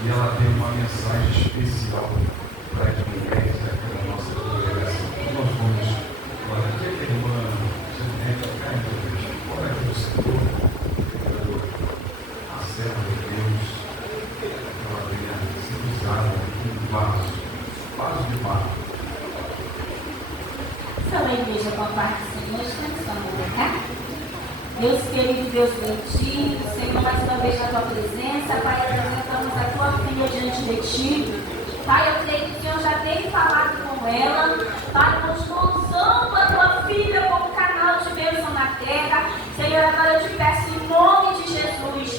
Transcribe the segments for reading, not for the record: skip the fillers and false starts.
e ela tem uma mensagem especial para as mulheres daquela nossa congregação. Nós vamos, olha, aqui a irmã Janeca, olha aqui o Senhor, a serva de Deus, ela venha ser usada em vaso de barro. São a igreja com a parte do Senhor, estamos falando, tá? Deus querido, Deus bendito, Senhor, mais uma vez na tua presença, Pai, apresentamos a tua filha diante de ti. Pai, eu creio que o Senhor já tem falado com ela. Pai, continua usando a tua filha como canal de bênção na terra. Senhor, agora eu te peço em nome de Jesus.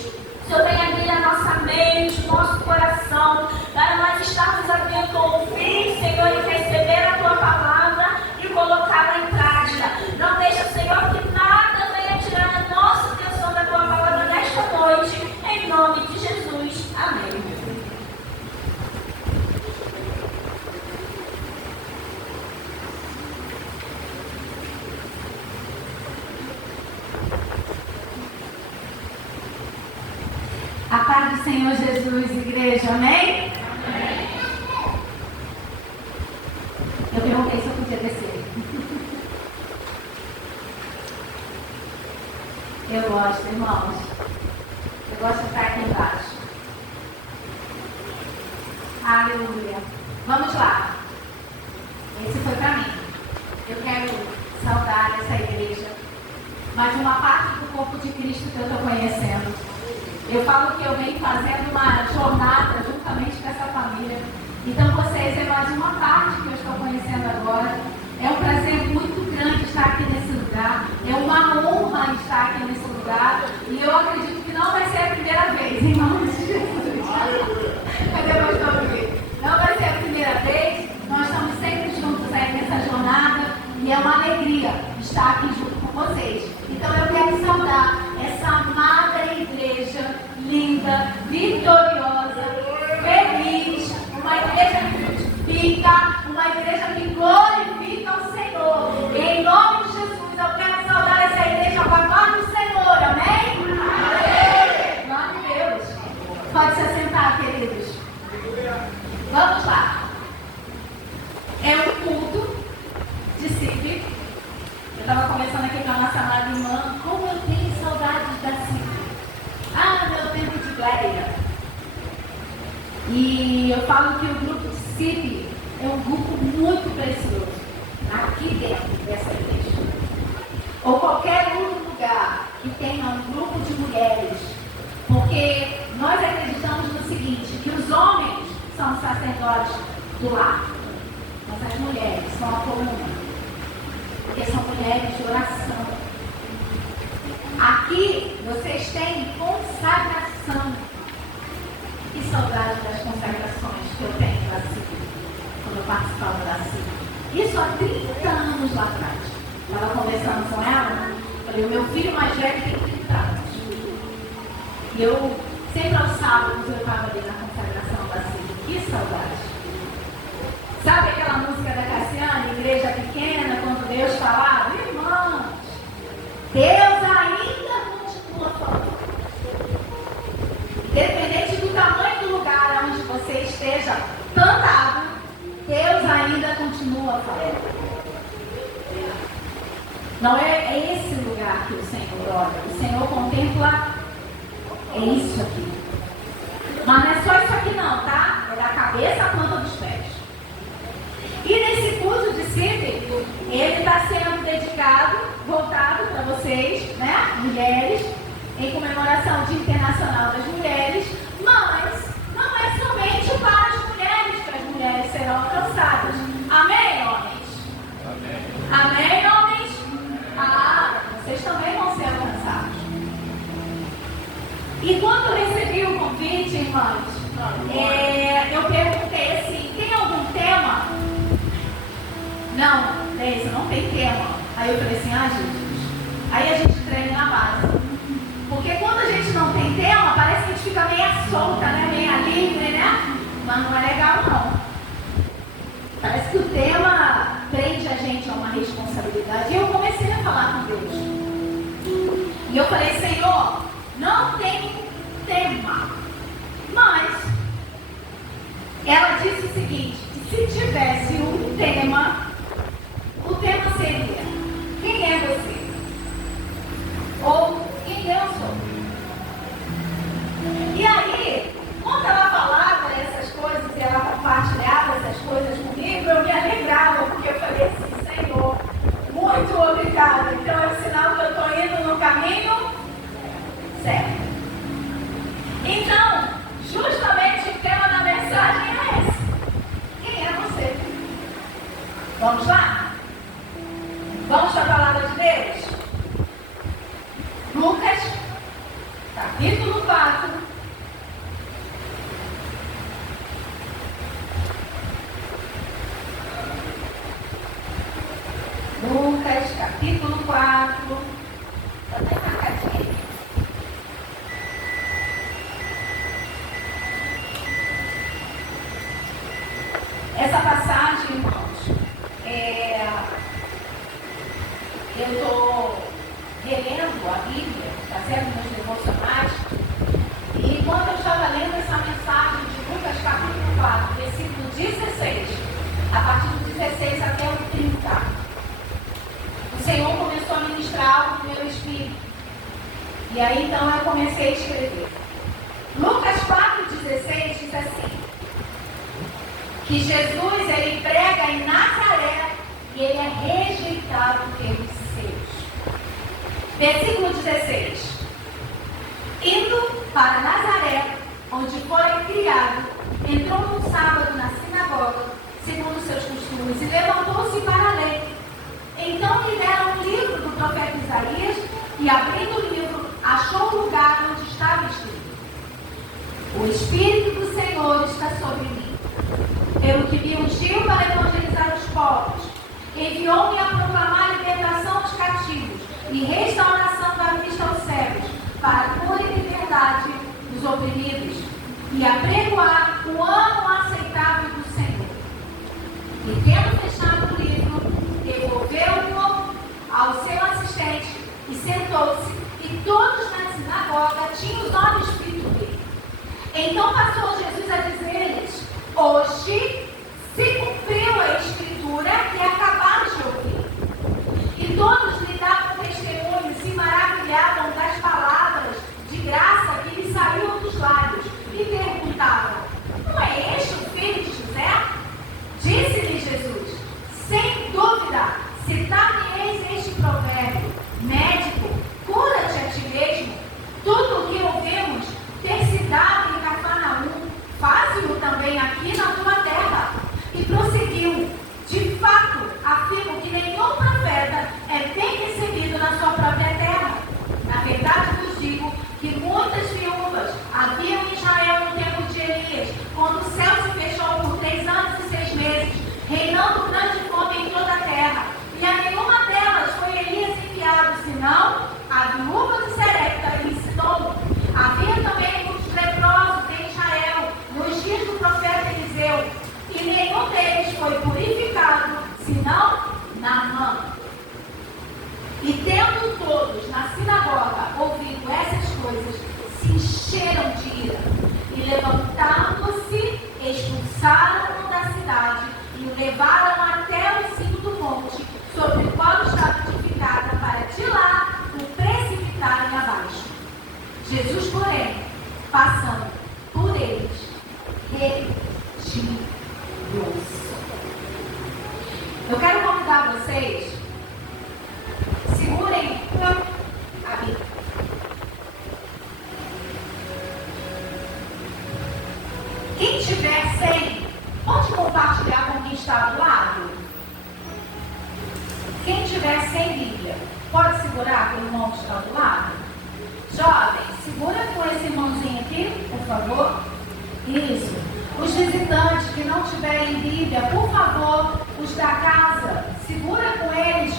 Senhor, venha abrir a nossa mente, nosso coração, para nós estarmos atentos a ouvir, Senhor, e receber a tua palavra e colocá-la em prática. Não deixa, Senhor, que nada venha tirar a nossa atenção da tua palavra nesta noite, em nome de Jesus. Amém. A paz do Senhor Jesus, igreja, amém? Amém. Eu perguntei se eu podia descer. Eu gosto, irmãos. Eu gosto de estar aqui embaixo. Aleluia. Vamos lá. Esse foi para mim. Eu quero saudar essa igreja, mas uma parte do corpo de Cristo que eu estou conhecendo. Eu falo que eu venho fazendo uma jornada juntamente com essa família. Então vocês é mais uma parte que eu estou conhecendo agora. É um prazer muito grande estar aqui nesse lugar. É uma honra estar aqui nesse lugar. E eu acredito que não vai ser a primeira vez, em nome de Jesus. Cadê o pastor Luiz? Não vai ser a primeira vez. Nós estamos sempre juntos aí nessa jornada. E é uma alegria estar aqui junto com vocês. Então eu quero saudar essa amada igreja, linda, vitoriosa, feliz, uma igreja que frutifica, uma igreja que glorifica o Senhor. E em nome de Jesus, eu quero saudar essa igreja com a paz do Senhor, amém? Amém! Glória a Deus. Pode se assentar, queridos. Vamos lá. É um culto de Cip. Eu estava conversando aqui com a nossa amada irmã, como eu tenho saudades da Cip. Ah, meu tempo de glória. E eu falo que o grupo de Cip é um grupo muito precioso aqui dentro dessa igreja. Ou qualquer outro lugar que tenha um grupo de mulheres. Porque nós acreditamos no seguinte, que os homens são os sacerdotes do lar. Mas as mulheres são a coluna. Porque são mulheres de oração. Aqui vocês têm consagração. Que saudade das consagrações que eu tenho da CIP, quando eu participava da CIP. Isso há 30 anos lá atrás. Estava conversando com ela, falei, o meu filho mais velho tem 30 anos. E eu, sempre aos sábados, eu estava ali na consagração da CIP. Que saudade. Sabe aquela música da Cassiane, Igreja Pequena, quando Deus falava? Irmãos, Deus ainda continua falando. Independente do tamanho do lugar onde você esteja plantado, Deus ainda continua falando. Não é esse lugar que o Senhor olha. O Senhor contempla, é isso aqui. Mas não é só isso aqui não, tá? É da cabeça à planta dos pés. E nesse culto de CIP, ele está sendo dedicado, voltado para vocês, né, mulheres, em comemoração do Dia Internacional das Mulheres, mas não é somente para as mulheres que as mulheres serão alcançadas. Amém, homens? Amém. Amém, homens? Ah, vocês também vão ser alcançados. E quando eu recebi o convite, irmãos, eu perguntei assim, tem algum tema? Não, Deise, não tem tema. Aí eu falei assim, Jesus. Aí a gente treina na base. Porque quando a gente não tem tema, parece que a gente fica meio solta, né? Meio livre, né? Mas não é legal, não. Parece que o tema prende a gente a uma responsabilidade. E eu comecei a falar com Deus. E eu falei, Senhor, não tem tema. Mas seguinte: que se tivesse um tema, o tema seria: quem é você? Ou quem eu sou? E aí, quando ela falava essas coisas e ela compartilhava essas coisas comigo, eu me alegrava, porque eu falei assim: Senhor, muito obrigada. Então é um sinal que eu estou indo no caminho certo. Então, justamente o tema da mensagem é esse: quem é você? Vamos lá? Vamos para a palavra de Deus? Lucas, capítulo 4. Lucas, capítulo 4. Até marcadinho. Essa passagem, irmãos, eu estou relendo a Bíblia, fazendo meus devocionais, e quando eu estava lendo essa mensagem de Lucas, capítulo 4, versículo 16, a partir do 16 até o 30, o Senhor começou a ministrar algo no meu espírito. E aí então eu comecei a escrever. Lucas 4,16 diz assim: que Jesus, ele prega em Nazaré e ele é rejeitado pelos seus. Versículo 16. Indo para Nazaré, onde fora criado, entrou num sábado na sinagoga, segundo seus costumes, e levantou-se para ler. Então lhe deram um livro do profeta Isaías, e abrindo o livro, achou o lugar onde estava escrito: o Espírito do Senhor está sobre mim, pelo que me ungiu para evangelizar os povos, enviou-me a proclamar libertação aos cativos e restauração da vista aos cegos, para a cura e liberdade dos oprimidos, e a pregoar o ano aceitável do Senhor. E tendo fechado o livro, devolveu-o ao seu assistente e sentou-se, e todos na sinagoga tinham os olhos fitos nele. Então passou Jesus a dizer-lhes: hoje se cumpriu a escritura que acabaram de ouvir. E todos lhe davam testemunho e se maravilhavam das palavras de graça que lhe saíam dos lábios, e perguntavam: não é este o filho de José? Disse-lhe Jesus: sem dúvida, citar-me-eis este provérbio: médico, cura-te a ti mesmo. Tudo o que ouvimos ter se dado em Cafarnaum, faze-o também aqui na tua terra. E prosseguiu: de fato, afirmo que nenhum profeta é bem recebido na sua própria terra. Na verdade vos digo que muitas viúvas haviam em Israel no tempo de Elias, quando o céu se fechou por 3 anos e 6 meses, reinando grande fome em toda a terra. E a nenhuma delas foi Elias enviado, senão a viúva de Serepta e Sidom. Havia também muitos leprosos em Israel nos dias do profeta Eliseu, e nenhum deles foi purificado, senão Naamã. E tendo todos na sinagoga ouvido essas coisas, se encheram de ira, e levantando-se, expulsaram-no da cidade, e o levaram até o cimo do monte, sobre o qual estava edificada, para de lá o precipitarem abaixo. Jesus, porém, passando por eles, retirou-se. Eu quero convidar vocês, segurem a Bíblia. Quem tiver sem, pode compartilhar com quem está do lado? Quem tiver sem Bíblia, pode segurar com o irmão que está do lado? Jovem, segura com esse irmãozinho aqui, por favor. Isso. Os visitantes que não tiverem Bíblia, por favor, os da casa, segura com eles.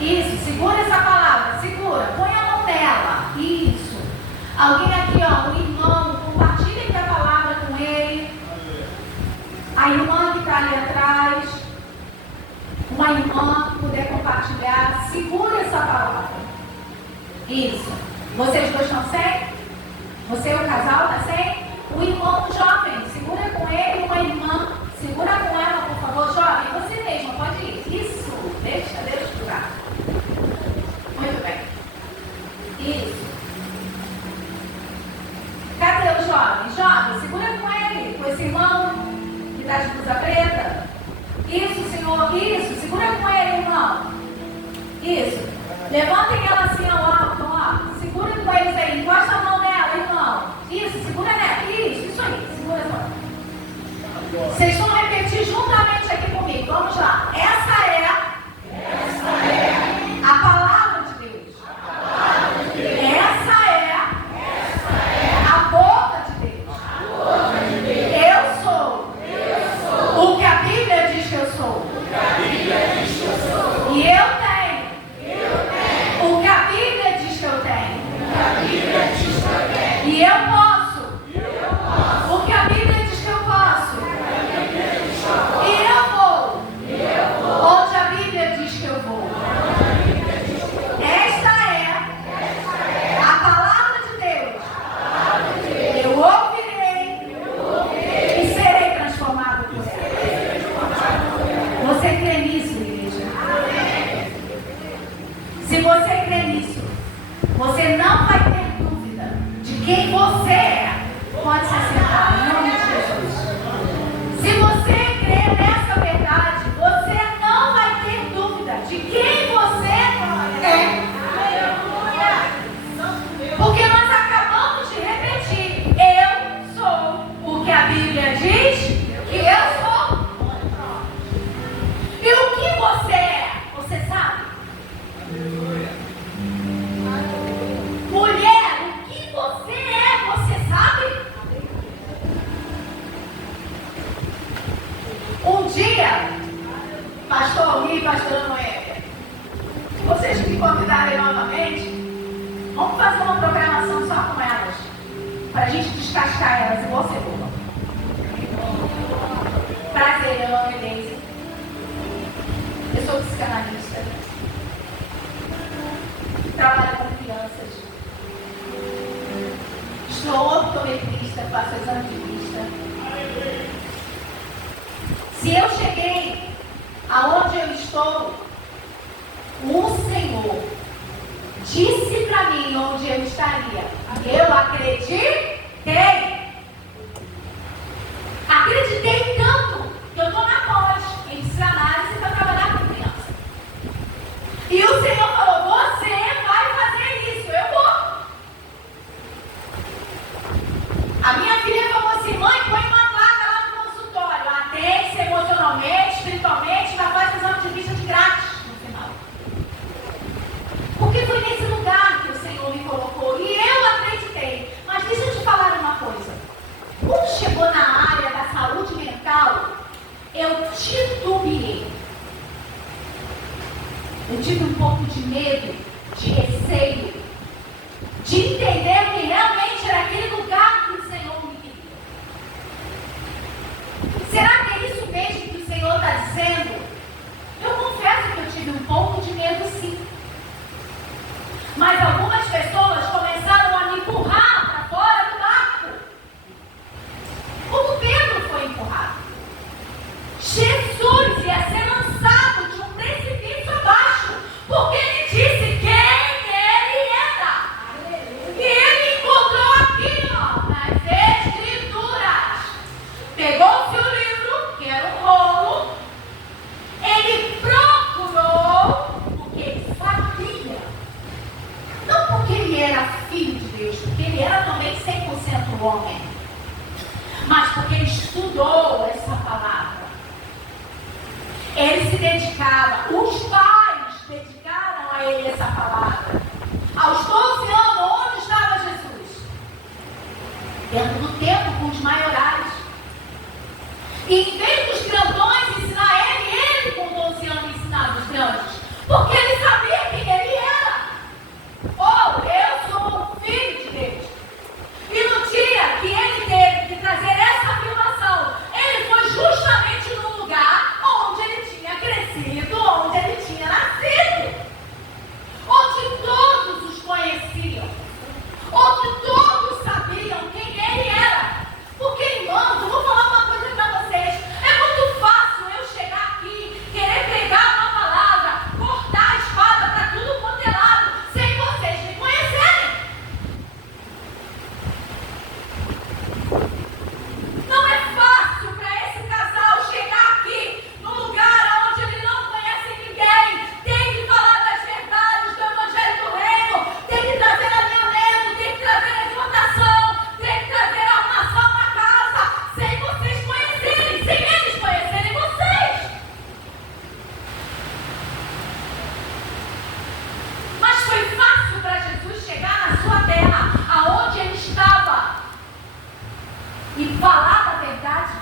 Isso, segura essa palavra, segura, põe a mão nela. Isso. Alguém aqui, ó, o irmão, compartilha aqui a palavra com ele. A irmã que está ali atrás, uma irmã que puder compartilhar, segura essa palavra. Isso. Vocês dois estão sem? Você e o casal está sem? O irmão jovem, segura com ele, uma irmã jovem, segura com ele, com esse irmão que está de blusa preta. Isso, Senhor, isso, segura com ele, irmão. Isso. Levantem ela assim ao alto, ó. Segura com eles aí, encosta a mão nela, irmão. Isso, segura nela. Isso aí, segura só. Vocês vão repetir juntamente aqui comigo. Vamos lá. Essa é a palavra de Deus. Essa é a boca de Deus. Eu sou o que a Bíblia diz que eu sou. E eu tenho o que a Bíblia diz que eu tenho. E eu posso o que a Bíblia diz que eu posso. E eu vou onde a Bíblia diz que eu vou. Esta é a palavra de Deus. Eu ouvirei e serei transformado por ela. Você crê nisso, igreja? Se você crê nisso, você não vai ter dúvida de quem você é. Pode se assentar, em nome de Jesus. Se você crê nessa verdade, você não vai ter dúvida de quem você é. Porque nós acabamos de repetir: eu sou o que a Bíblia diz que eu sou. E o que você é? Você sabe? Mulher, o que você é? Você sabe? Um dia, pastor Rui e pastor Noé, vocês me convidarem novamente, vamos fazer uma programação só com elas, para a gente descascar elas igual cebola. Prazer, meu nome é Deise. Eu sou psicanalista. Trabalho com crianças. Sou optometrista, faço exame de vista. Se eu cheguei aonde eu estou, o Senhor disse para mim onde eu estaria. Eu acreditei. Acreditei tanto que eu estou na pós, em psicanálise, para trabalhar com criança. E o Senhor falou: você vai fazer isso. Eu vou. A minha filha falou assim: mãe, põe uma placa lá no consultório. Atende-se emocionalmente, espiritualmente, vai fazer exame de vista de grátis no final. Porque foi nesse lugar que o Senhor me colocou. E eu acreditei. Mas deixa eu te falar uma coisa. Quando chegou na área da saúde mental, eu titubeei. Eu tive um pouco de medo, de receio, de entender que realmente era aquele lugar que o Senhor me queria. Será que é isso mesmo que o Senhor está dizendo? Eu confesso que eu tive um pouco de medo, sim. Mas algumas pessoas começaram a me empurrar para fora do barco. Como Pedro foi empurrado. Jesus ia ser lançado de um precipício abaixo, porque ele disse quem ele era. E ele encontrou aqui, ó, nas Escrituras. Pegou o seu livro, que era um rolo, ele procurou, porque ele sabia. Não porque ele era filho de Deus, porque ele era também 100% homem, mas porque ele estudou essa palavra. Ele se dedicava, os pais dedicaram a ele essa palavra. Aos 12 anos, onde estava Jesus? Dentro do templo com os maiorais. E em vez dos grandões ensinar ele com 12 anos ensinava os grandes. Porque ele sabia quem ele era. Oh, eu sou o filho de Deus. E no dia que ele teve que trazer essa afirmação, ele foi justamente no lugar onde ele tinha crescido, onde ele tinha nascido, onde todos os conheciam, onde todos sabiam quem ele era. Porque, irmãos, eu vou falar uma coisa para vocês. É falar da verdade.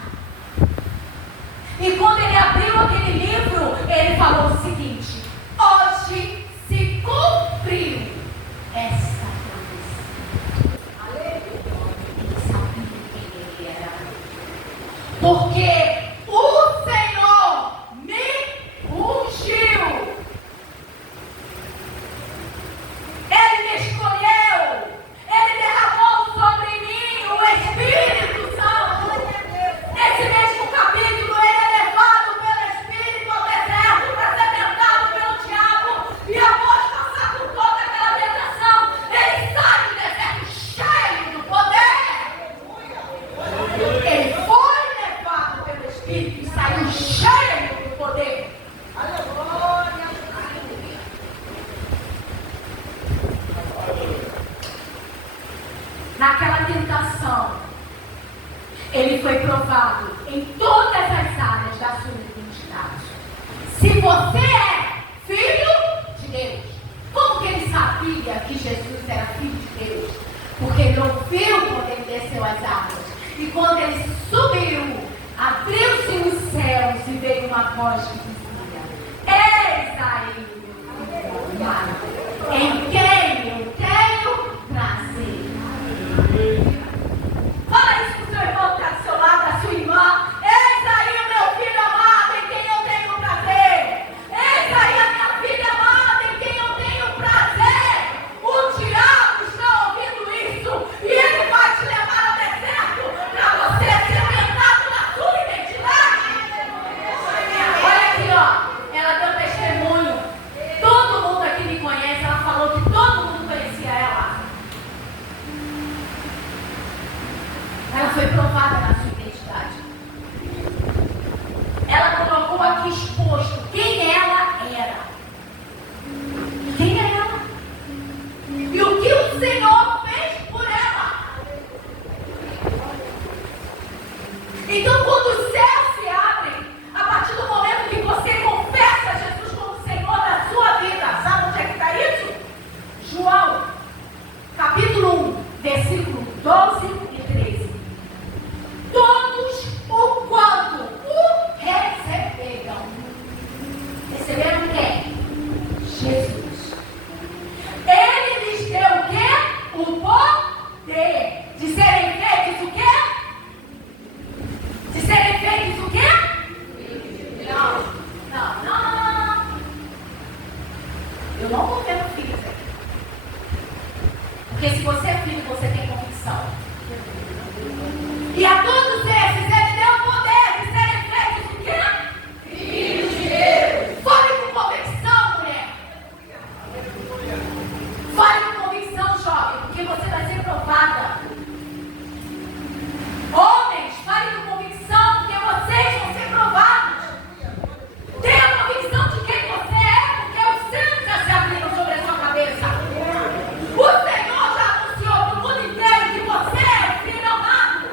E quando ele abriu aquele livro, ele falou o seguinte: hoje se cumpriu essa profecia. Ele sabia quem ele era. Porque o Senhor me ungiu. Ele me escolheu. Ele derramou sobre mim o Espírito Santo. Nesse mesmo capítulo, ele é levado pelo Espírito ao deserto para ser tentado pelo diabo. E após passar por toda aquela tentação, ele sai do deserto cheio do poder. Ele foi levado pelo Espírito e saiu cheio do poder. Naquela tentação, ele foi provado em todas as áreas da sua identidade. Se você é filho de Deus, como que ele sabia que Jesus era filho de Deus? Porque ele ouviu quando ele desceu as águas. E quando ele subiu, abriu-se os céus e veio uma voz que dizia: eis aí o meu amado, em quem eu tenho prazer. Fala isso pro seu irmão que está do seu lado, da sua irmã. Eis aí o meu filho amado, em quem eu tenho prazer. Eis aí a minha filha amada, em quem eu tenho prazer. O diabo está ouvindo isso e ele vai te levar ao deserto para você ser tentado na sua identidade. Olha aqui, ó. Ela deu testemunho. Todo mundo aqui me conhece. Ela falou que todo mundo conhecia ela. Ela foi provada na sua identidade. Ela colocou aqui exposto quem ela era. Quem é ela? E o que o Senhor fez por ela. Então, quando os céus se abrem, a partir do momento que você confessa Jesus como Senhor da sua vida, sabe onde é que está isso? João, capítulo 1, versículo 12 e 13. Todos o quanto o receberam. Receberam quem? Jesus. Ele lhes deu o quê? O poder de serem feitos o quê? De serem feitos o quê? Não. Eu não vou ver no filho aqui. Porque se você é filho, você tem convicção. E a todos esses, ele deu o poder de serem feitos o quê? Filhos de Deus. Fale com convicção, mulher. Fale com convicção, jovem, porque você vai ser provada. Homens, fale com convicção, porque vocês vão ser provados. Tenha convicção de quem você é, porque os céus já se abriram sobre a sua cabeça. O Senhor já anunciou para o mundo inteiro que você é o filho amado,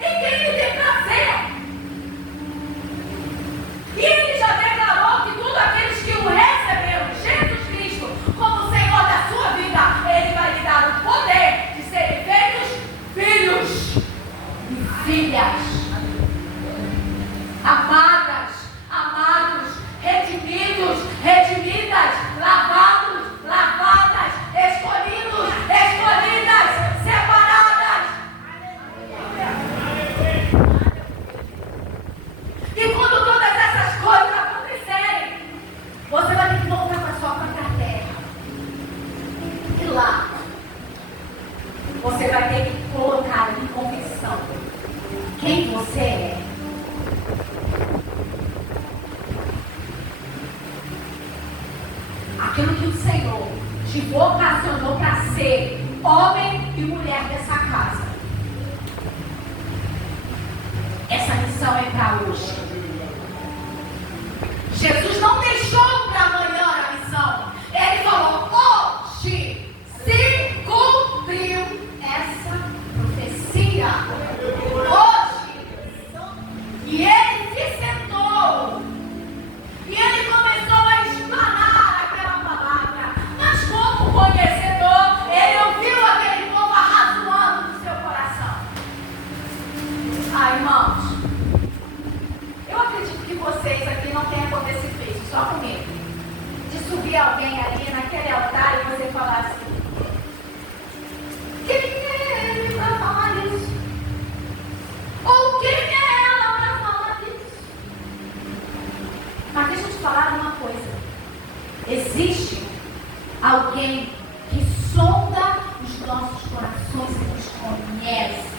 em quem ele tem prazer. E ele já declarou que todos aqueles que o receberam, Jesus Cristo, como o Senhor da sua vida, ele vai lhe dar o poder de serem feitos filhos e filhas. Amadas, amados, redimidos, redimidas, lavados, lavadas, escolhidos, escolhidas, separadas. E quando todas essas coisas acontecerem, você vai ter que voltar para a sua própria terra. E lá, você vai ter que colocar em convicção quem você é. Aquilo que o Senhor te vocacionou para ser homem e mulher dessa casa. Essa missão é para hoje. Jesus não deixou para amanhã a missão. Ele falou: hoje se cumpriu essa profecia. Hoje. E ele se sentou. E ele começou a explanar aquela palavra. Mas como conhecedor, ele ouviu aquele povo arrazoando no seu coração. Ah, irmãos, eu acredito que vocês aqui não tenham acontecido isso, só comigo. De subir alguém ali naquele altar e você falar assim: quem é ele para falar isso? Ou quem é ela para falar isso? Mas deixa eu te falar uma coisa. Existe alguém que sonda os nossos corações e nos conhece.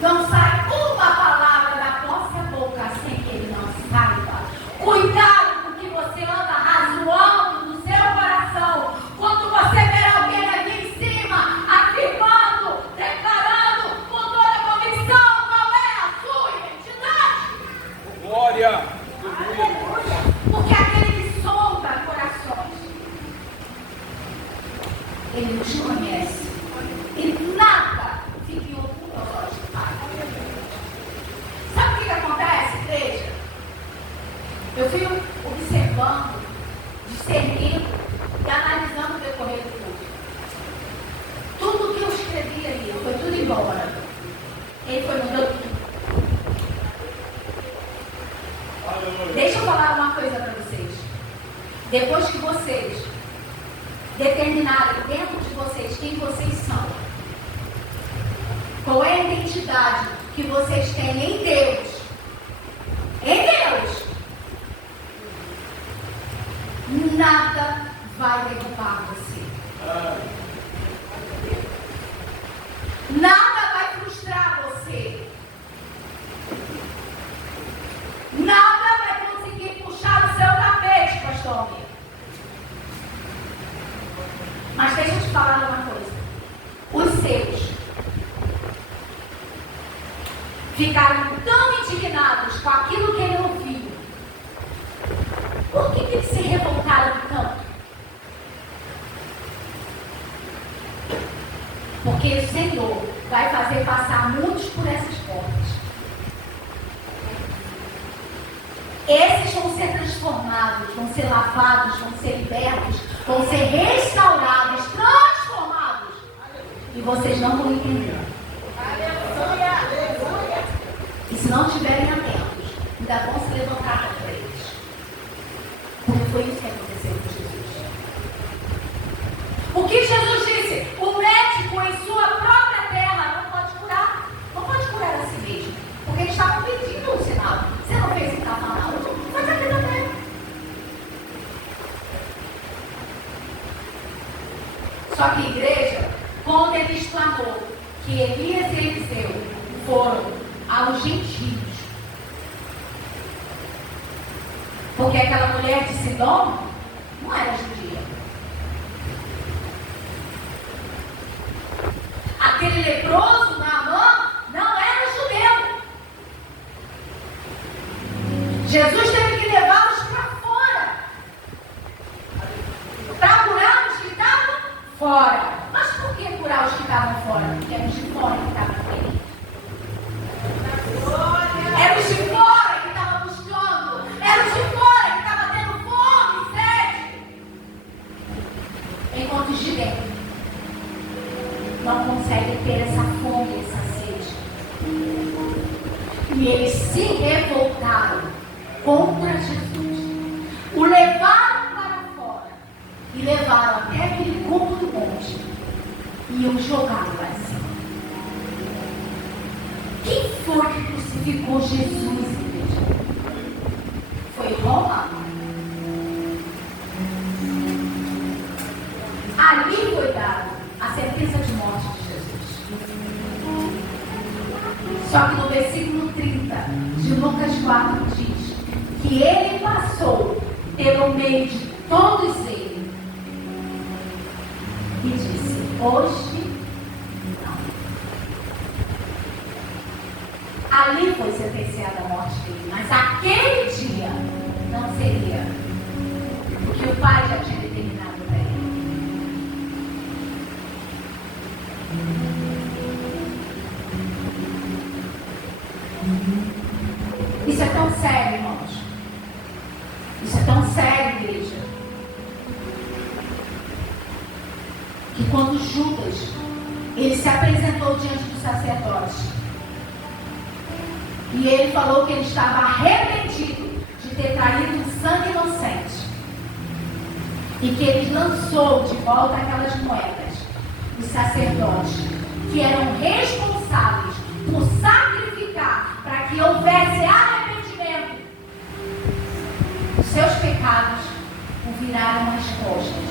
Não sai uma palavra da nossa boca sem que ele não saiba. Cuidado com o que você anda razoando no seu coração. Quando você ver alguém aqui em cima, afirmando, declarando, com toda a convicção, qual é a sua identidade. Glória! Porque aquele que sonda corações, ele nos conhece. E nada fica em oculto aos olhos do Pai. Sabe o que acontece, igreja? Eu fui observando, discernindo e analisando o decorrer do culto. Tudo que eu escrevi ali, foi tudo embora. Ele foi mudando tudo. Deixa eu falar uma coisa para vocês. Depois que vocês determinarem dentro de vocês quem vocês são, qual é a identidade que vocês têm em Deus, nada vai derrubar você. Nada vai frustrar você. Nada vai conseguir puxar o seu tapete, pastor Almir. Mas deixa eu te falar uma coisa. Os seus ficaram tão indignados com aquilo que ele ouviu. Por que eles se revoltaram tanto? Porque o Senhor vai fazer passar muitos por essas portas. Esses vão ser transformados, vão ser lavados, vão ser libertos, vão ser restaurados, transformados. E vocês não vão entender. E se não estiverem atentos, ainda vão se levantar contra eles. Porque foi isso que aconteceu com Jesus. O que Jesus disse? O médico em sua própria terra não pode curar. Não pode curar a si mesmo. Porque eles estavam pedindo um sinal. Você não fez o que está falando? Faz aqui também. Só que a igreja, quando ele exclamou que Elias e Eliseu foram aos gentios, porque aquela mulher de Sidom não era judia. Aquele leproso, Naamã, não era judeu. Jesus teve que levá-los para fora, para curar os que estavam fora. Mas por que curar os que estavam fora? Porque eram os de fora que estavam querendo. Eram os de fora que estavam buscando. Eram os de fora que estavam tendo fome e sede. Enquanto os de dentro não conseguem ter essa fome e essa sede. E eles se revoltaram contra Jesus. O levaram para fora e levaram até aquele cume do monte e o jogaram lá em cima. Quem foi que crucificou Jesus, igreja? Foi Roma? Ali foi dada a sentença de morte de Jesus. Só que no versículo 30 de Lucas 4 diz que ele passou pelo meio de todos eles e disse: hoje não. Ali foi sentenciada a morte dele, mas aquele dia não seria, porque o Pai já tinha determinado para ele. Isso é tão sério, irmãos. Isso é tão sério, igreja, que quando Judas, ele se apresentou diante do sacerdote. E ele falou que ele estava arrependido de ter traído um sangue inocente. E que ele lançou de volta aquelas moedas. Os sacerdotes, que eram responsáveis por sacrificar para que houvesse arrependimento, os seus pecados o viraram as costas,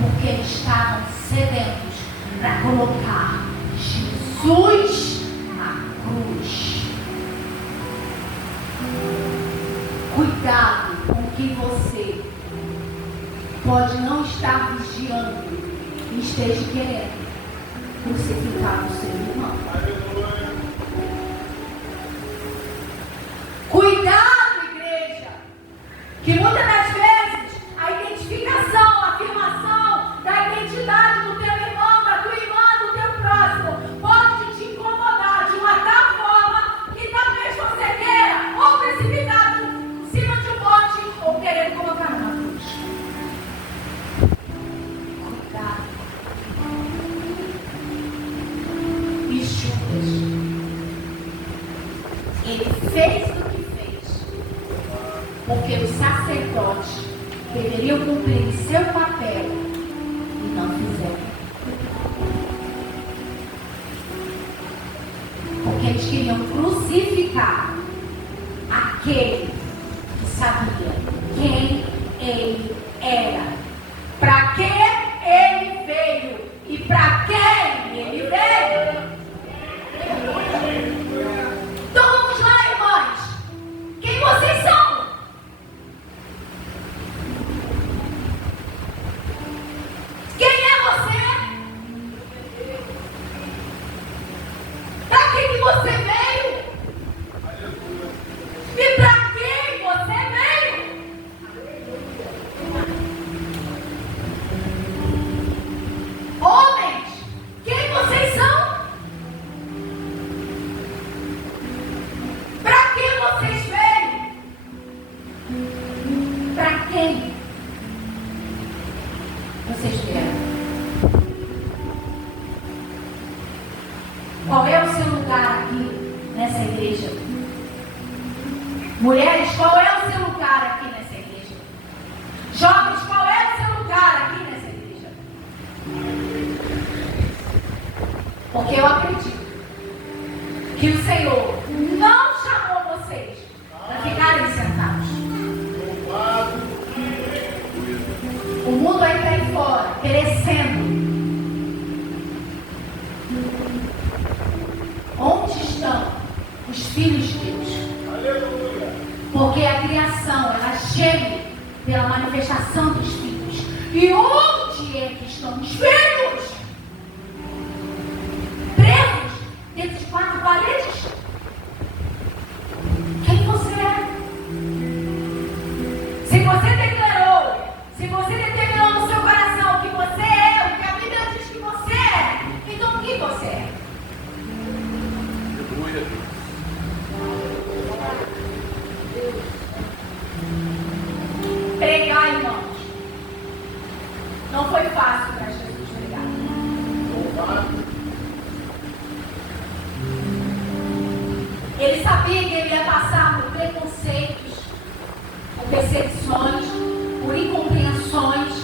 porque eles estavam sedentos para colocar Jesus na cruz. Cuidado com o que você pode não estar vigiando e esteja querendo crucificar o seu irmão. Cuidado, igreja, que muitas das vezes a identificação, a afirmação da identidade do teu irmão, da tua irmã, do teu próximo, pode te incomodar de uma tal forma que talvez você queira ou precipitado em cima de um monte ou querendo colocar numa cruz. Cuidado. E Judas, ele fez o que fez, porque os sacerdotes deveriam cumprir seu papel e não fizeram. Porque eles queriam crucificar aquele que sabia quem ele era, para que ele veio e para quem ele veio. Então vamos lá, irmãs. Quem vocês são? Quem é você? Para que você veio? E para quem você veio? Homens, quem vocês são? Para que vocês veio? Para quem vocês vieram? Qual é o seu lugar aqui nessa igreja? Mulheres, qual é o seu lugar aqui nessa igreja? Jovens, qual é o seu lugar aqui nessa igreja? Porque eu acredito que o Senhor não chamou vocês para ficarem sentados. O mundo vai estar aí fora, crescendo. Onde estão os filhos de Deus? Porque a criação, ela geme pela manifestação dos filhos. E onde é que estão os filhos? Presos dentro de 4 paredes? Quem você é? Se você declarou, se você determinou no seu coração que você é o que a Bíblia diz que você é, então o que você é? Pregar, irmãos, não foi fácil para Jesus pregar. Ele sabia que ele ia passar por preconceitos, por perseguições, por incompreensões.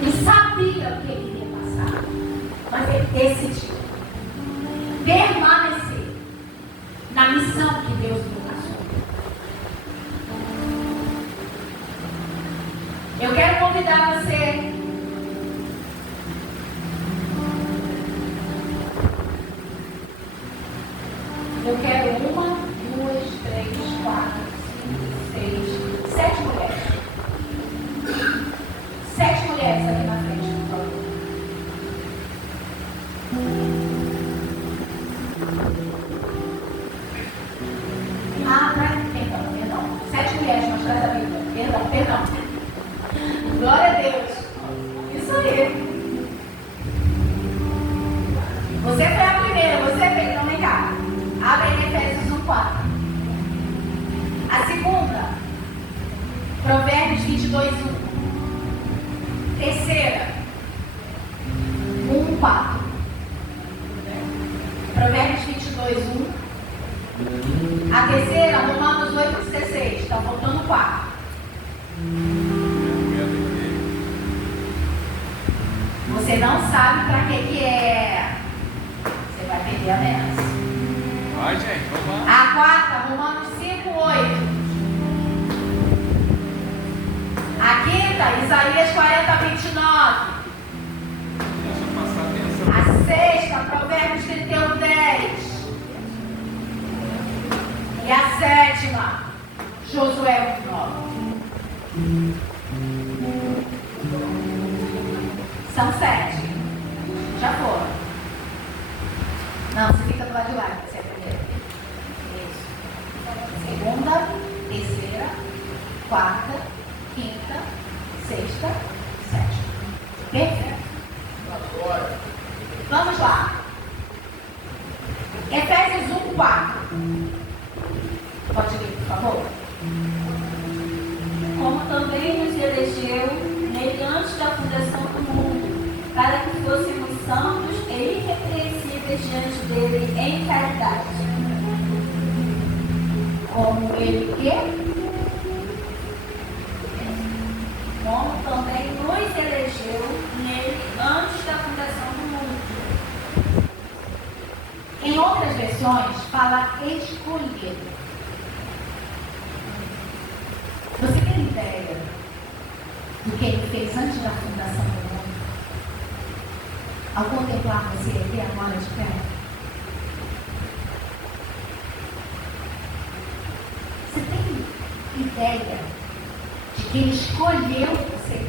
Ele sabia o que ele iria passar, mas ele decidiu permanecer na missão que Deus lhe passou. Eu quero convidar você eu quero 1, 2, 3, 4, 5, 6, 7 mulheres. 7 mulheres aqui na frente, por favor. Perdão. 7 mulheres, mas traz a Bíblia. Perdão. Glória a Deus. Isso aí. Você foi a primeira, você veio, então vem cá. Abre em Efésios 1:4. A segunda, Provérbios 22:1. Terceira, 4. Provérbios 22, 1. A terceira, Romanos 8, 16. Está faltando 4. Você não sabe para que é. Você vai perder a benção. Vai, gente, vamos lá. A quarta, Romanos 5, 8. A quinta, Isaías 40, 29. Deixa eu passar atenção. A sexta, Provérbios 31, 10. E a sétima, Josué 1, 9. São 7. Já foram. Não, você fica do lado de lá, você é primeiro. Isso. Segunda, terceira, quarta, quinta, sexta, sétima. Perfeito. Vamos lá. Efésios 1, 4. Pode ler, por favor. Como também nos elegeu nele antes da fundação do mundo, para que fôssemos santos e irrepreensíveis diante dele em caridade. Como ele quer. Como também nos elegeu nele antes da fundação do mundo. Em outras versões, fala escolhido. Você tem ideia do que ele fez antes da fundação do mundo? Ao contemplar você aqui agora de perto? Você tem ideia de que ele escolheu você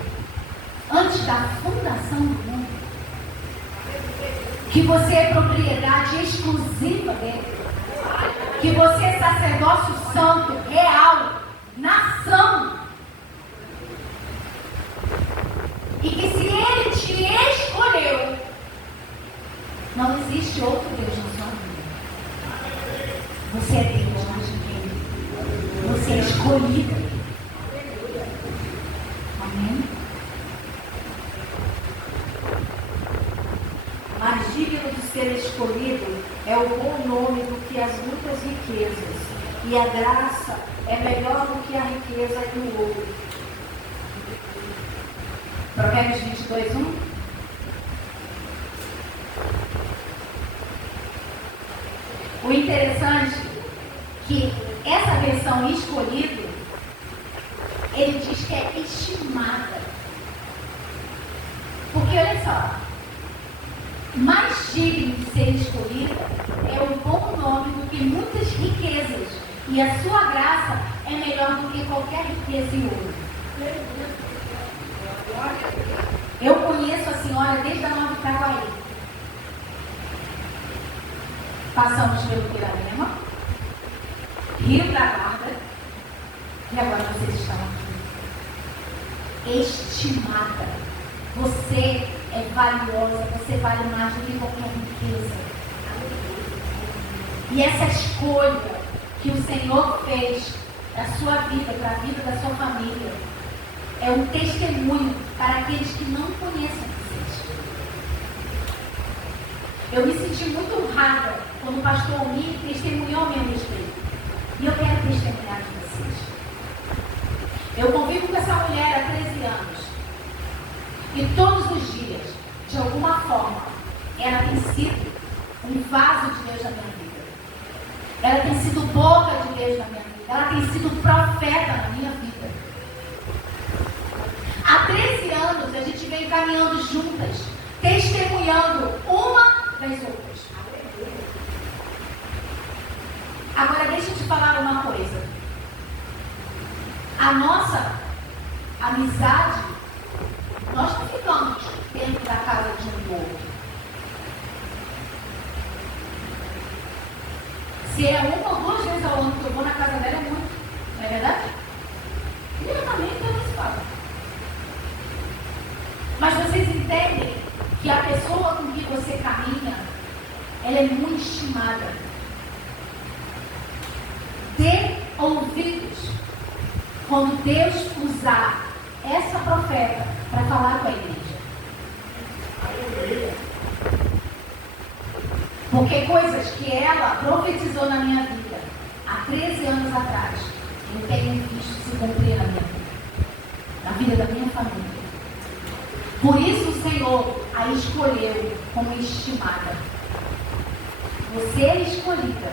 antes da fundação do mundo? Que você é propriedade exclusiva dele? Que você é sacerdócio santo, real, nação? E que se ele te escolheu, não existe outro Deus na sua vida. Você é Deus mais do que ele. Você é escolhido. Amém? Mais digno de ser escolhido é o bom nome do que as muitas riquezas, e a graça é melhor do que a riqueza e o ouro. Provérbios 22, 1. O interessante é que essa versão escolhido, ele diz que é estimada. Porque olha só, mais digno de ser escolhida é um bom nome do que muitas riquezas, e a sua graça é melhor do que qualquer riqueza e ouro. Eu conheço a senhora desde a Nova Itaguaí. Passamos pelo Pirarema, Rio da Guarda, e agora vocês estão aqui. Estimada. Você é valiosa, você vale mais do que qualquer riqueza. E essa escolha que o Senhor fez da sua vida, para a vida da sua família, é um testemunho para aqueles que não conhecem vocês. Eu me senti muito honrada quando o pastor Almir testemunhou a meu respeito. E eu quero testemunhar de vocês. Eu convivo com essa mulher há 13 anos. E todos os dias, de alguma forma, ela tem sido um vaso de Deus na minha vida. Ela tem sido boca de Deus na minha vida. Ela tem sido profeta na minha vida. Há 13 anos a gente vem caminhando juntas, testemunhando uma das outras. Agora deixa eu te falar uma coisa. A nossa amizade, nós não ficamos dentro da casa de um do outro. Se é uma ou duas vezes ao ano que eu vou na casa dela, é muito. Não é verdade? Diretamente eu não se fala. Mas vocês entendem que a pessoa com que você caminha, ela é muito estimada. Dê ouvidos quando Deus usar essa profeta para falar com a igreja. Porque coisas que ela profetizou na minha vida há 13 anos atrás, eu tenho visto se cumprir na minha vida, na vida da minha família. Por isso o Senhor a escolheu como estimada. Você é escolhida,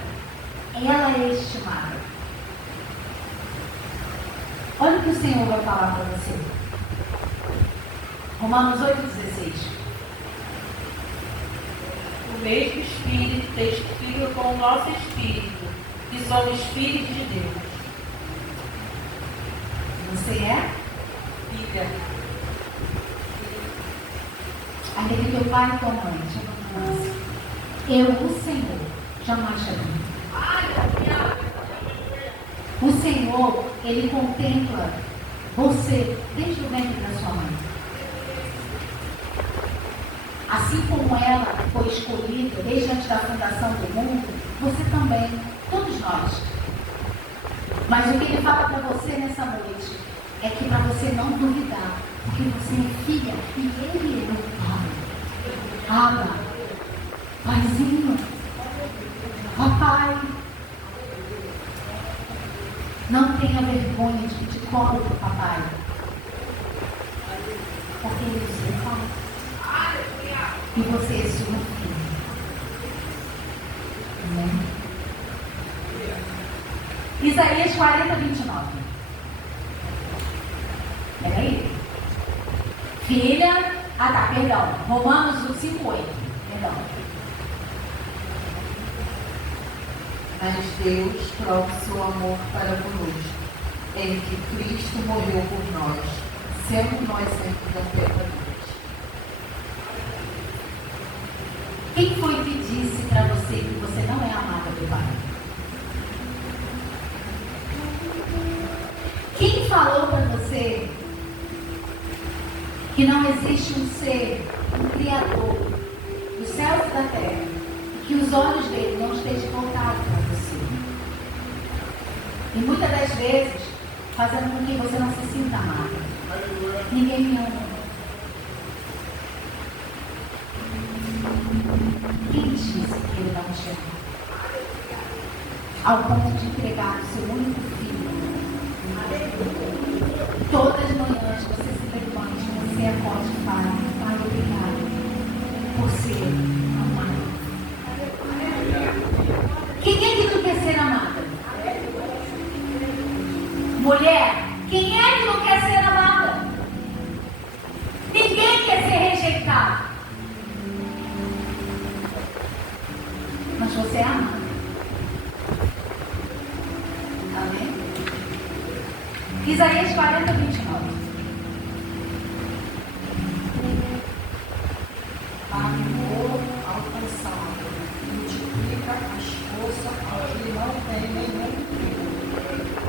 ela é estimada. Olha o que o Senhor vai falar para você. Romanos 8,16. O mesmo Espírito testifica com o nosso Espírito que somos filhos de Deus. Você é? Filha. Aquele teu pai e tua mãe te amam. Eu, o Senhor, jamais te amo. O Senhor, Ele contempla você desde o ventre da sua mãe. Assim como ela foi escolhida desde antes da fundação do mundo, você também, todos nós. Mas o que Ele fala para você nessa noite é que para você não duvidar, porque você é filha e Ele é o Pai. Abba, Paizinho, Papai. Não tenha vergonha de pedir colo para o papai. Porque ele é seu pai. E você é sua filha. Amém? Isaías 40, 29. Peraí. Filha. Ah tá, perdão. Romanos 5, 8. Perdão. Mas Deus prova o seu amor para conosco, em que Cristo morreu por nós, sendo nós sempre pecadores. Quem foi que disse para você que você não é amada do Pai? Quem falou para você que não existe um ser, um Criador dos céus e da terra, e que os olhos dele não estejam voltados para você? E muitas das vezes, fazendo com que você não se sinta amada. Ninguém me ama. Quem disse que ele não te ama? Ao ponto de entregar o seu único filho. Todas as manhãs você se levante, você acorde e fala: Pai, obrigado por ser amado. Quem é que não quer ser amada? Mulher, quem é que não quer ser amada? Ninguém quer ser rejeitado. Mas você é amada. Amém? Isaías 40, 29. Amor alcançado, multiplica as forças que não tem nenhum perigo.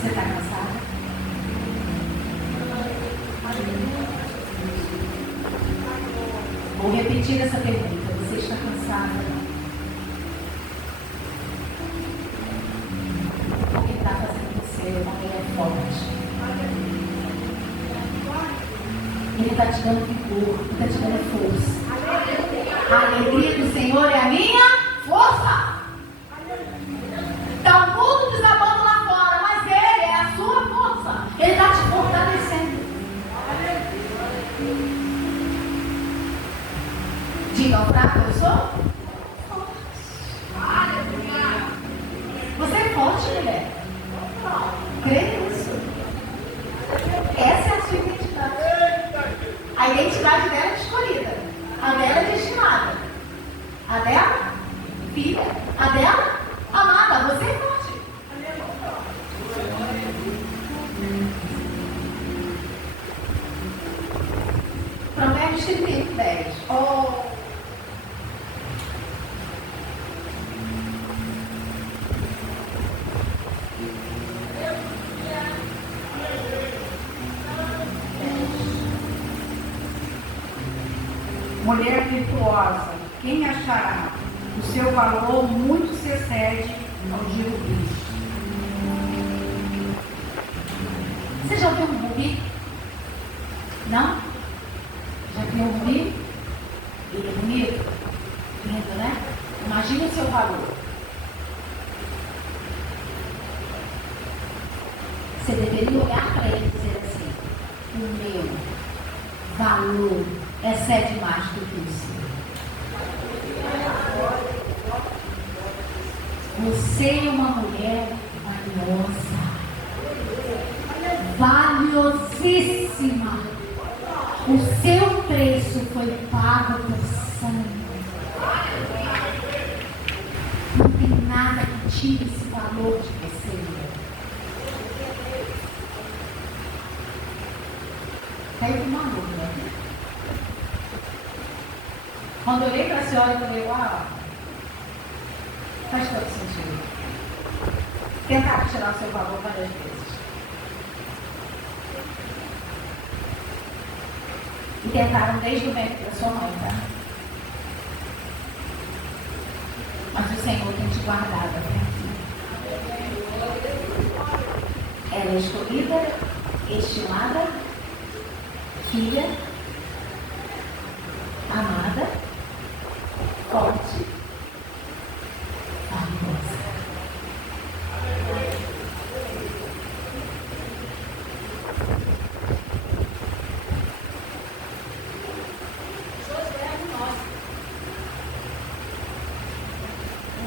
Você está cansada? Vou repetir essa pergunta. Você está cansada? O que está fazendo você uma mulher forte? Ele está te dando vigor, Ele está te dando força. A alegria do Senhor é a minha força. Está o mundo desabando lá fora, mas Ele é a sua força. Ele está te fortalecendo. Diga ao fraco: eu sou forte. Você é forte, mulher. Crê nisso. Essa é a sua identidade. A identidade dela é escolhida. A dela é destinada. A dela, filha. A dela, amada. Você é forte. Provérbios 31, 10. Oh. Mulher virtuosa, quem achará? O seu valor muito se excede ao Jesus. Você já viu um rubi? Não? Já viu um rubi? Ele é bonito? Lindo, né? Imagina o seu valor. Você deveria olhar para ele e dizer assim: o meu valor excede mais do que o seu. Você é uma mulher valiosa, valiosíssima. O seu preço foi pago por sangue. Não tem nada que tire esse valor de você. Caiu com uma dúvida. Quando eu olhei para a senhora, eu falei: uau, faz todo sentido. Tentaram tirar o seu valor várias vezes. E tentaram desde o ventre da sua mãe, tá? Mas o Senhor tem te guardado até aqui. Ela é escolhida, estimada, filha, amada, forte, valiosa.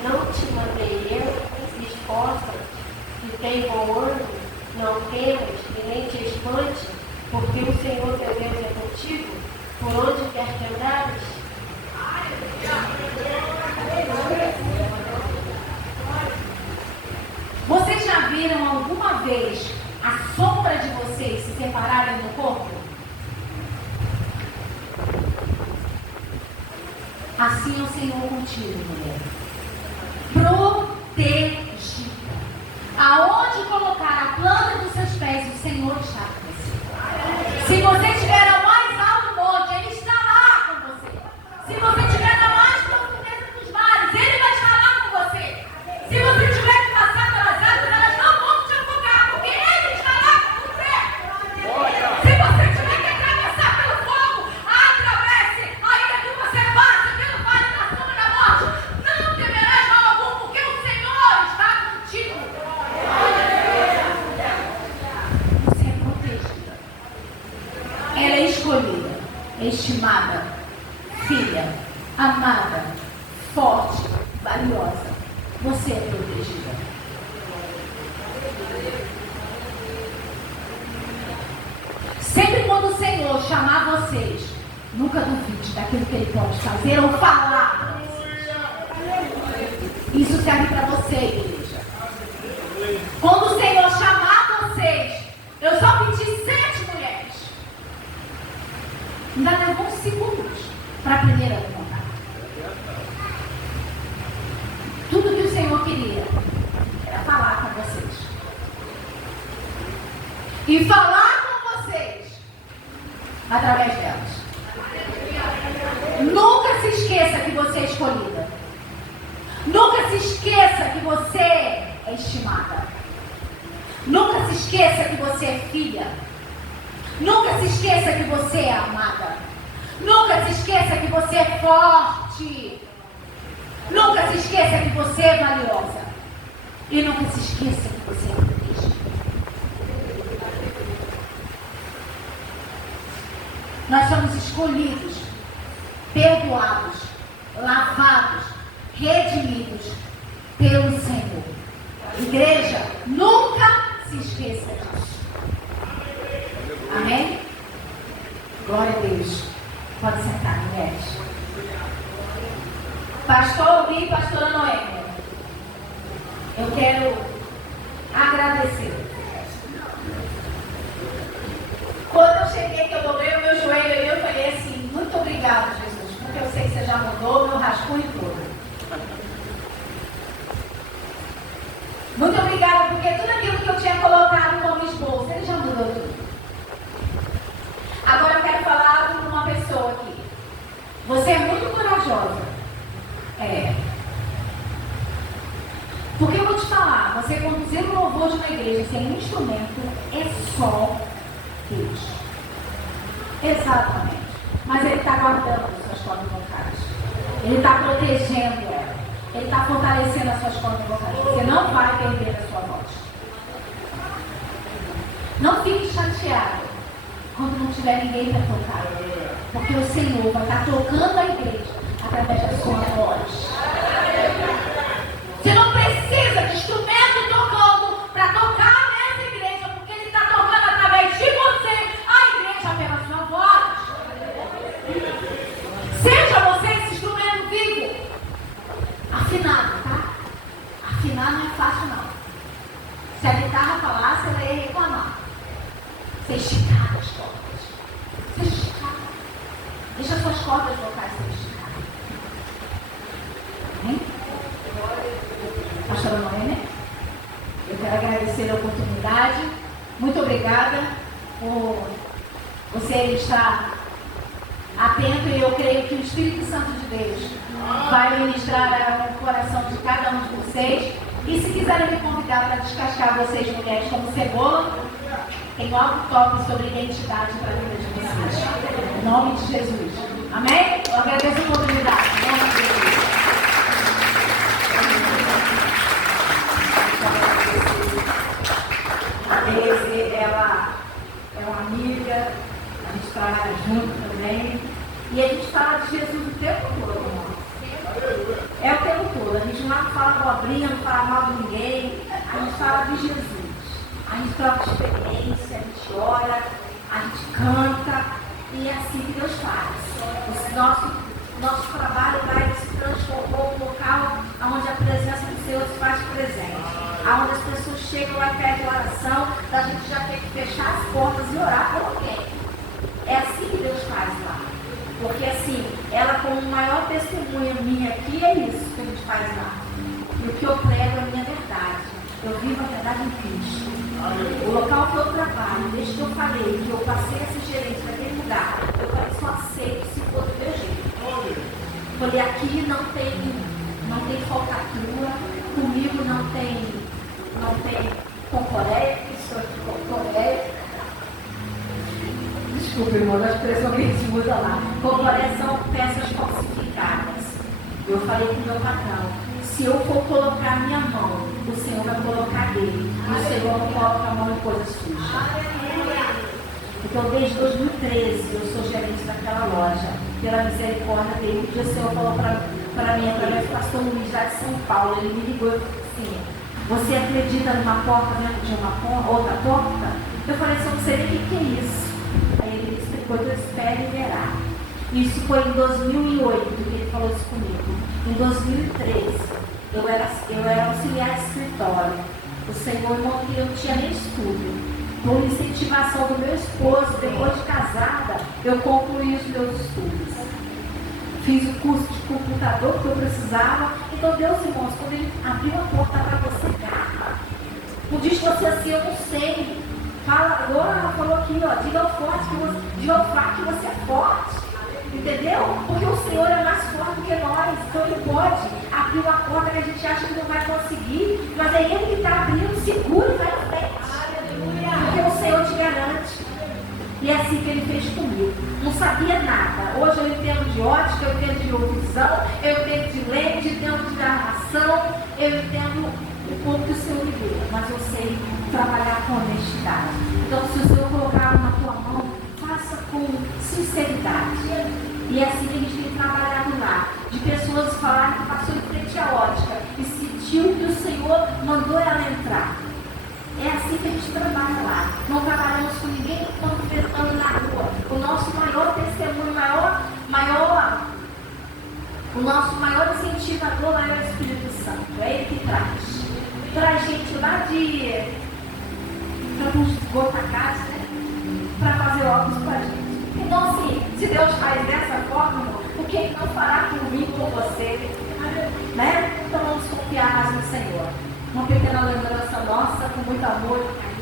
Não te mandei eu, esforça, que tem bom ânimo, não temas, e nem te espante, porque o Senhor teu Deus é contigo, por onde quer que andares. Vocês já viram alguma vez a sombra de vocês se separarem do corpo? Assim é o Senhor contigo, mulher. Protegida. Aonde colocar a planta dos seus pés, o Senhor está com você. Se você estiver ao mais alto monte, Ele está lá com você. Se você estiver na mais profundeza dos mares, Ele vai estar lá com você. Se você tiver que passar pelas águas, elas não vão te afogar, porque Ele está lá com você. Se você tiver que atravessar pelo fogo, atravesse, ainda que você passe pelo vale da sombra da morte, não temerás mal algum, porque o Senhor está contigo. Você é protegida. Ela é escolhida, estimada, filha, amada, forte, valiosa. Você é protegida. Sempre quando o Senhor chamar vocês, nunca duvide daquilo que Ele pode fazer ou falar para vocês. Isso serve para você, igreja. Quando o Senhor chamar vocês, eu só pedi 7 mulheres. Ainda levou uns segundos para a primeira levantar. Tudo que o Senhor queria era falar com vocês. E falar com vocês através delas. Nunca se esqueça que você é escolhida. Nunca se esqueça que você é estimada. Nunca se esqueça que você é filha. Nunca se esqueça que você é amada. Nunca se esqueça que você é forte. Nunca se esqueça que você é valiosa. E nunca se esqueça que você é protegida. Nós somos escolhidos, perdoados, lavados, redimidos pelo Senhor. Igreja, nunca se esqueça disso. Amém? Glória a Deus. Pode sentar, mulheres. Pastor Luiz e pastora Noêmia, eu quero agradecer. Quando eu cheguei, que eu dobrei o meu joelho, eu falei assim: muito obrigado, Jesus, porque eu sei que você já mudou o meu rascunho todo. Muito obrigada, porque tudo aquilo que eu tinha colocado como esboço, Ele já mudou tudo. Agora eu quero falar com uma pessoa aqui. Você é muito corajosa. É. Porque eu vou te falar, você conduzir o louvor de uma igreja sem um instrumento é só Deus. Exatamente. mas Ele está guardando as suas cordas vocais. Ele está protegendo ela. Ele está fortalecendo as suas cordas vocais. Você não vai perder a sua voz. Não fique chateado quando não tiver ninguém para tocar. Porque o Senhor vai estar tocando a igreja através da sua voz. Você não precisa de instrumento tocando para tocar nessa igreja, porque Ele está tocando através de você a igreja pela sua voz. Seja você esse instrumento vivo. Afinado, tá? Afinar não é fácil, não. Se a guitarra falasse, ela ia reclamar. Você esticar as cordas. Você esticar. Deixa suas cordas vocais se esticar. Hein? Pastora Noêmia, eu quero agradecer a oportunidade. Muito obrigada por você estar atento, e eu creio que o Espírito Santo de Deus vai ministrar no coração de cada um de vocês. E se quiserem me convidar para descascar vocês, mulheres, como cebola, tem algo top sobre identidade para a vida de vocês. Em nome de Jesus. Amém? Eu agradeço a oportunidade. Em nome de Jesus. A Deise, ela é uma amiga, a gente trabalha junto também. E a gente fala de Jesus o tempo todo, irmão. É o tempo todo. A gente não fala abobrinha, não fala mal de ninguém. A gente fala de Jesus. A gente troca experiência, a gente ora, a gente canta. E é assim que Deus faz. Nosso trabalho vai se transformar num local onde a presença do Senhor se faz presente. Onde as pessoas chegam lá perto da oração, da gente já tem que fechar as portas e orar por alguém. É assim que Deus faz lá. Porque assim, ela como maior testemunha minha aqui, é isso que a gente faz lá. E o que eu prego é a minha verdade. Eu vivo a verdade em Cristo. O local que eu trabalho, desde que eu falei que eu passei a ser gerente naquele lugar, eu falei, só aceito se for do meu jeito. Falei, aqui não tem falcatrua, comigo não tem concoré, estou aqui concoré. Desculpa, irmão, a expressão que a gente usa lá. Concoré são peças falsificadas. Eu falei com o meu patrão, se eu for colocar minha mão, o Senhor vai colocar dele. E o Senhor não coloca a mão em coisa suja. Então, desde 2013, eu sou gerente daquela loja. Pela misericórdia dele, o Senhor falou para mim, através do pastor Luiz, lá de São Paulo. Ele me ligou e falou assim, você acredita numa porta dentro de uma outra porta? Eu falei assim, eu não sei nem o que é isso. Aí ele me explicou, eu espero e verá. Isso foi em 2008 que ele falou isso comigo. Em 2013, eu era auxiliar de escritório. O Senhor não tinha nem estudo. Por incentivação do meu esposo, depois de casada, eu concluí os meus estudos. Fiz o curso de computador que eu precisava. Então, Deus, irmãos, quando Ele abriu a porta para você, garra. Não diz você assim, eu não sei. Fala, agora ela falou aqui, ó, diga ao forte que você é forte. Entendeu? Porque o Senhor é mais forte do que nós. Então Ele pode abrir uma porta que a gente acha que não vai conseguir. Mas é Ele que está abrindo, segura e vai à frente. Porque o Senhor te garante. E é assim que Ele fez comigo. Não sabia nada. Hoje eu entendo de ótica, eu entendo de visão, eu entendo de lente, eu entendo de armação, eu entendo o pouco que o Senhor me deu. Mas eu sei trabalhar com honestidade. Então, se o Senhor colocar na tua mão, faça com sinceridade. E é assim que a gente tem trabalhado lá. De pessoas falarem que passou em frente à ótica e sentiu que o Senhor mandou ela entrar. É assim que a gente trabalha lá. Não trabalhamos com ninguém que estamos enfrentando na rua. O nosso maior testemunho, o nosso maior incentivador lá é o Espírito Santo. É Ele que traz. Traz gente lá de Goitacás, né? Para fazer óculos para a gente. Então, assim, se Deus faz dessa forma, o que Ele não fará comigo, com você? Né? Então vamos confiar mais no Senhor. Uma pequena lembrança nossa, com muito amor e carinho.